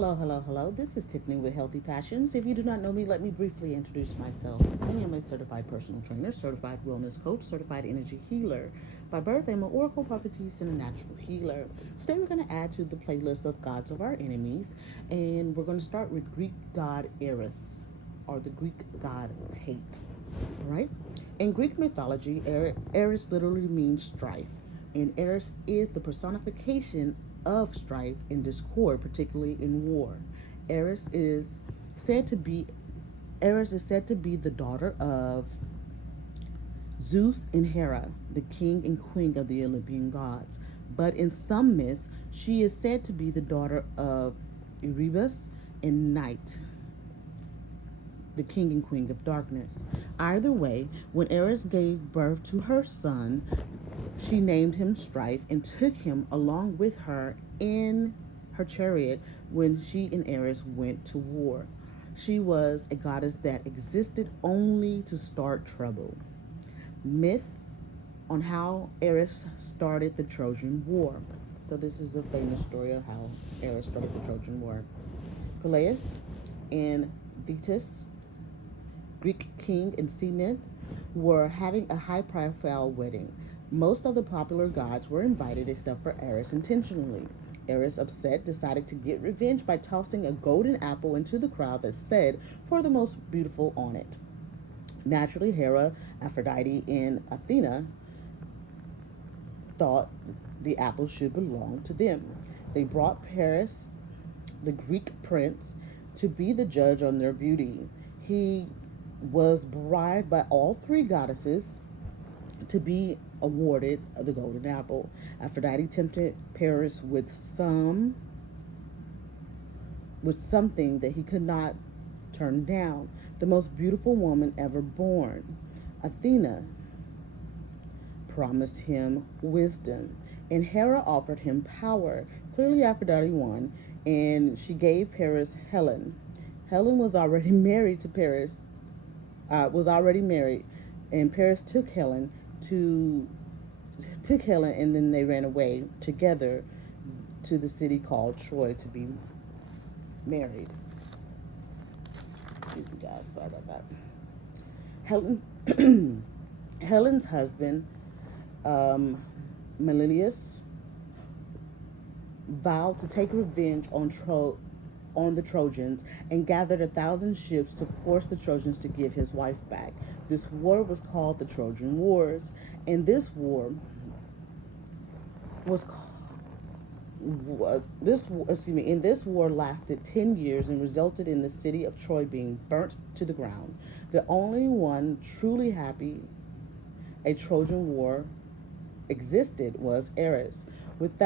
Hello, hello, hello. This is Tiffany with Healthy Passions. If you do not know me, let me briefly introduce myself. I am a certified personal trainer, certified wellness coach, certified energy healer. By birth, I'm an oracle prophetess and a natural healer. Today, we're going to add to the playlist of gods of our enemies, and we're going to start with Greek god Eris, or the Greek god hate. All right? In Greek mythology, Eris literally means strife, and Eris is the personification of strife and discord, particularly in war. Eris is said to be Eris is said to be the daughter of Zeus and Hera, the king and queen of the Olympian gods. But in some myths, she is said to be the daughter of Erebus and Night, the king and queen of darkness. Either way, when Eris gave birth to her son, she named him Strife and took him along with her in her chariot when she and Eris went to war. She was a goddess that existed only to start trouble. Myth on how Eris started the Trojan War. So this is a famous story of how Eris started the Trojan War. Peleus and Thetis, Greek king and sea nymph, were having a high profile wedding. Most of the popular gods were invited except for Eris intentionally. Eris, upset, decided to get revenge by tossing a golden apple into the crowd that said, "For the most beautiful" on it. Naturally, Hera, Aphrodite, and Athena thought the apple should belong to them. They brought Paris, the Greek prince, to be the judge on their beauty. He was bribed by all three goddesses to be awarded the golden apple. Aphrodite tempted Paris with something that he could not turn down, the most beautiful woman ever born. Athena promised him wisdom, and Hera offered him power. Clearly, Aphrodite won, and she gave Paris Helen. Helen was already married to Paris, was already married, and Paris to took Helen, and then they ran away together to the city called Troy to be married. Excuse me, guys. Sorry about that. Helen, Helen's husband, um, Menelaus, vowed to take revenge on the Trojans and gathered 1,000 ships to force the Trojans to give his wife back. This war was called the Trojan Wars, and this war was and this war lasted 10 years and resulted in the city of Troy being burnt to the ground. The only one truly happy a Trojan War existed was Eris. With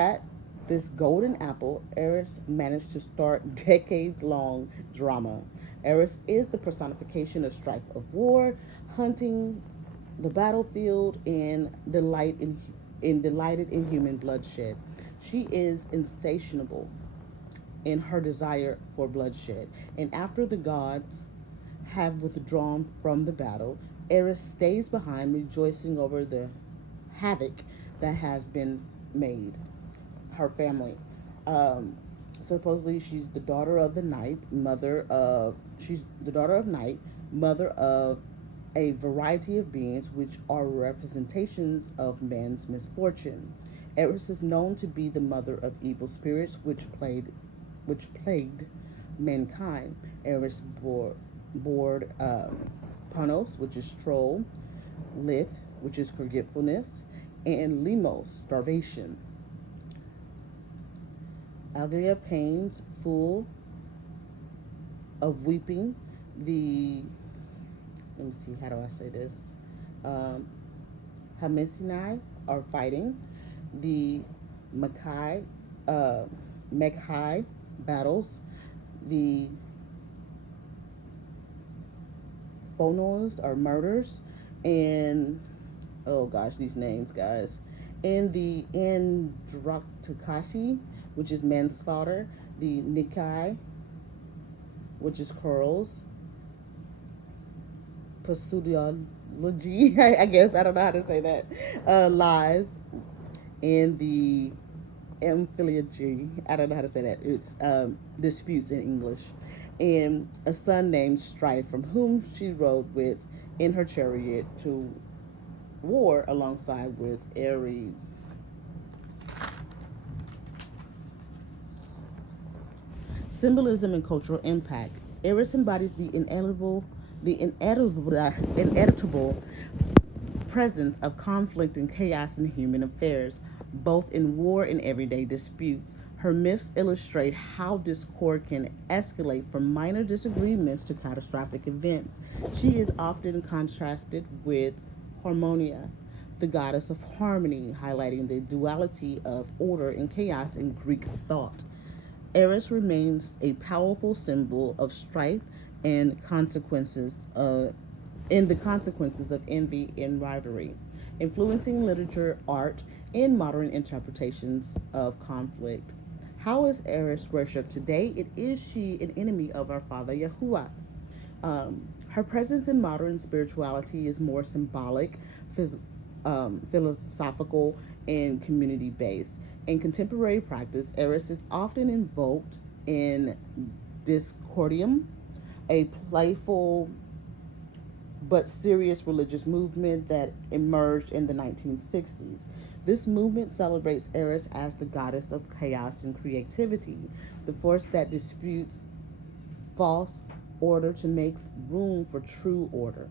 this golden apple, Eris managed to start decades-long drama. Eris is the personification of strife of war, hunting the battlefield, and delighted in human bloodshed. She is insatiable in her desire for bloodshed, and after the gods have withdrawn from the battle, Eris stays behind, rejoicing over the havoc that has been made. Her family. Um, Supposedly, she's the daughter of night, mother of a variety of beings which are representations of man's misfortune. Eris is known to be the mother of evil spirits which plagued mankind. Eris bore Panos, which is troll, Lith, which is forgetfulness, and Limos, starvation. Aglia pains, full of weeping. The Let me see, how do I say this? Um, Hamisini are fighting. The Makai, uh, Mekhai battles. The Phonos are murders, and oh gosh, these names, guys. And the Androktakashi, which is manslaughter. The Nikai, which is curls. Pasudiology, I guess, I don't know how to say that, lies. And the Amphiliagy. I don't know how to say that. It's disputes in English. And a son named Strife, from whom she rode with in her chariot to war alongside with Eris. Symbolism and cultural impact. Eris embodies the inevitable presence of conflict and chaos in human affairs, both in war and everyday disputes. Her myths illustrate how discord can escalate from minor disagreements to catastrophic events. She is often contrasted with Harmonia, the goddess of harmony, highlighting the duality of order and chaos in Greek thought. Eris remains a powerful symbol of strife and the consequences of envy and rivalry, influencing literature, art, and modern interpretations of conflict. How is Eris worshipped today? It is she an enemy of our Father Yahuwah? Her presence in modern spirituality is more symbolic, phys- philosophical, and community based. In contemporary practice, Eris is often invoked in discordium, a playful but serious religious movement that emerged in the 1960s. This movement celebrates Eris as the goddess of chaos and creativity, the force that disputes false order to make room for true order.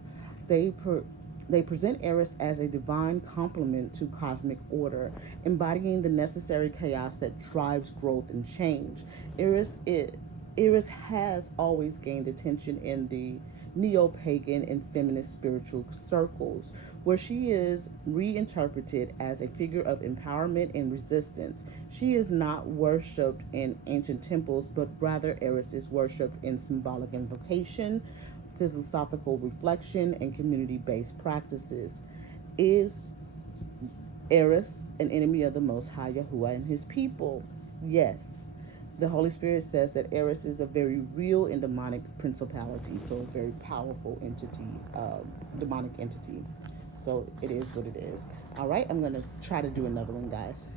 They per, they present Eris as a divine complement to cosmic order, embodying the necessary chaos that drives growth and change. Eris it, Eris has always gained attention in the neo-pagan and feminist spiritual circles, where she is reinterpreted as a figure of empowerment and resistance. She is not worshipped in ancient temples, but rather Eris is worshipped in symbolic invocation, philosophical reflection, and community-based practices. Is Eris an enemy of the Most High Yahuwah and his people? Yes. The Holy Spirit says that Eris is a very real and demonic principality, so a very powerful entity, demonic entity. So it is what it is. All right, I'm going to try to do another one, guys.